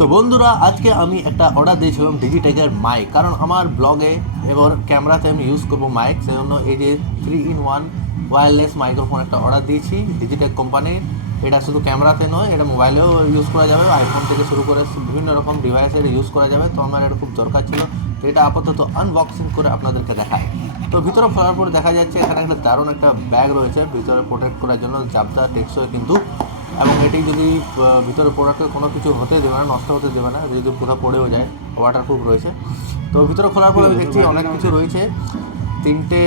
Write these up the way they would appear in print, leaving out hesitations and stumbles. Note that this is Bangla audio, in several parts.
তো বন্ধুরা, আজকে আমি একটা অর্ডার দিয়েছিলাম ডিজিটেকের মাইক, কারণ আমার ব্লগে এবার ক্যামেরাতে আমি ইউজ করবো মাইক, সেজন্য এই যে 3-in-1 ওয়্যারলেস মাইক্রোফোন একটা অর্ডার দিয়েছি ডিজিটেক কোম্পানির। এটা শুধু ক্যামেরাতে নয়, এটা মোবাইলেও ইউজ করা যাবে, আইফোন থেকে শুরু করে বিভিন্ন রকম ডিভাইসে এটা ইউজ করা যাবে। তো আমার এটা খুব দরকার ছিল, তো এটা আপাতত আনবক্সিং করে আপনাদেরকে দেখায়। তো ভিতরে খোলার পরে দেখা যাচ্ছে এখানে একটা দারুণ একটা ব্যাগ রয়েছে ভিতরে প্রোটেক্ট করার জন্য, জাবদা টেকসই কিন্তু। এবং এটি যদি ভিতরে প্রোডাক্টের কোনো কিছু হতে দেবে না, নষ্ট হতে দেবে না, যদি পুরো পড়েও যায়, ওয়াটারপ্রুফ রয়েছে। তো ভিতরে খোলার পরে আমি দেখছি অনেক কিছু রয়েছে। 3টে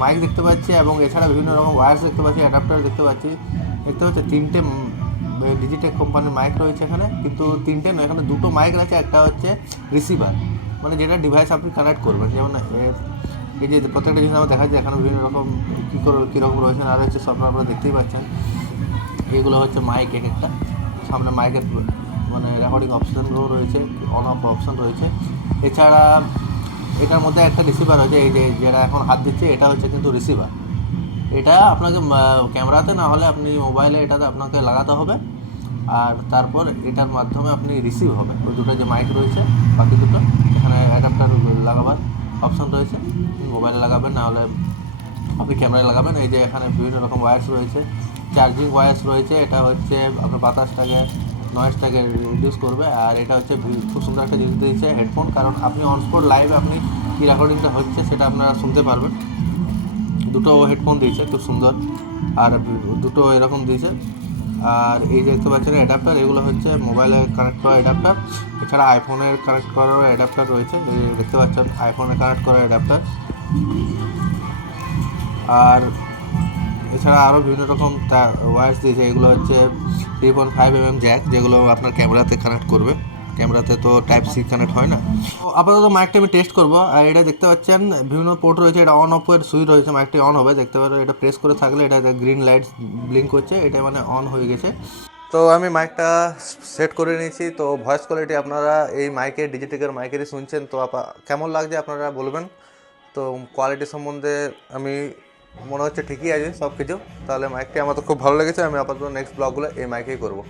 মাইক দেখতে পাচ্ছি, এবং এছাড়া বিভিন্ন রকম ওয়্যারস দেখতে পাচ্ছি, অ্যাডাপ্টার দেখতে পাচ্ছি। 3টে ডিজিটেক কোম্পানির মাইক রয়েছে এখানে, কিন্তু 3টে নয়, এখানে 2টো মাইক রয়েছে। একটা হচ্ছে রিসিভার, মানে যেটা ডিভাইস আপনি কানেক্ট করবেন, যেমন এই যে প্রত্যেকটা জিনিস আমার দেখা যাচ্ছে এখানে বিভিন্ন রকম কীরকম রয়েছে। আর হচ্ছে সব আপনারা দেখতেই পাচ্ছেন, এগুলো হচ্ছে মাইক। একটা সামনে মাইকের মানে রেকর্ডিং অপশানও রয়েছে, অন অফ অপশান রয়েছে। এছাড়া এটার মধ্যে একটা রিসিভার রয়েছে, এই যে যেটা এখন হাত দিচ্ছে, এটা হচ্ছে কিন্তু রিসিভার। এটা আপনাকে ক্যামেরাতে না হলে আপনি মোবাইলে এটাতে আপনাকে লাগাতে হবে, আর তারপর এটার মাধ্যমে আপনি রিসিভ হবে। ওই দুটো যে মাইক রয়েছে, বাকি দুটো এখানে অ্যাডাপ্টার লাগাবার অপশান রয়েছে, মোবাইলে লাগাবেন না হলে আপনি ক্যামেরায় লাগাবেন। এই যে এখানে বিভিন্ন রকম ওয়্যারস রয়েছে, চার্জিং ওয়্যারস রয়েছে। এটা হচ্ছে আপনার বাতাসটাকে, নয়েজটাকে রিডিউস করবে। আর এটা হচ্ছে খুব সুন্দর একটা জিনিস দিয়েছে, হেডফোন, কারণ আপনি অনস্পট লাইভে আপনি কী রেকর্ডিংটা হচ্ছে সেটা আপনারা শুনতে পারবেন। দুটো হেডফোন দিয়েছে খুব সুন্দর, আর দুটো এরকম দিয়েছে। আর এই যে দেখতে পাচ্ছেন অ্যাডাপ্টার, এগুলো হচ্ছে মোবাইলে কানেক্ট করা অ্যাডাপ্টার। এছাড়া আইফোনের কানেক্ট করারও অ্যাডাপ্টার রয়েছে, এই দেখতে পাচ্ছেন আইফোনে কানেক্ট করা অ্যাডাপ্টার। আর এছাড়া আরও বিভিন্ন রকম ওয়্যারস দিয়েছে। এগুলো হচ্ছে 3.5mm জ্যাক, যেগুলো আপনার ক্যামেরাতে কানেক্ট করবে। ক্যামেরাতে তো টাইপ সি কানেক্ট হয় না। তো আপাতত মাইকটা আমি টেস্ট করবো। আর এটা দেখতে পাচ্ছেন বিভিন্ন পোর্ট রয়েছে, এটা অন অফের সুইচ রয়েছে, মাইকটি অন হবে দেখতে পারেন। এটা প্রেস করে থাকলে এটা গ্রিন লাইট ব্লিঙ্ক করছে, এটা মানে অন হয়ে গেছে। তো আমি মাইকটা সেট করে নিয়েছি। তো ভয়েস কোয়ালিটি আপনারা এই মাইকের ডিজিটেকের মাইকেরই শুনছেন। তো কেমন লাগছে আপনারা বলবেন। তো কোয়ালিটি সম্বন্ধে আমি মনে হচ্ছে ঠিকই আছে সব কিছু। তাহলে মাইকটি আমার তো খুব ভালো লেগেছে। আমি আপাতত নেক্সট ব্লগগুলো এই মাইকেই করবো।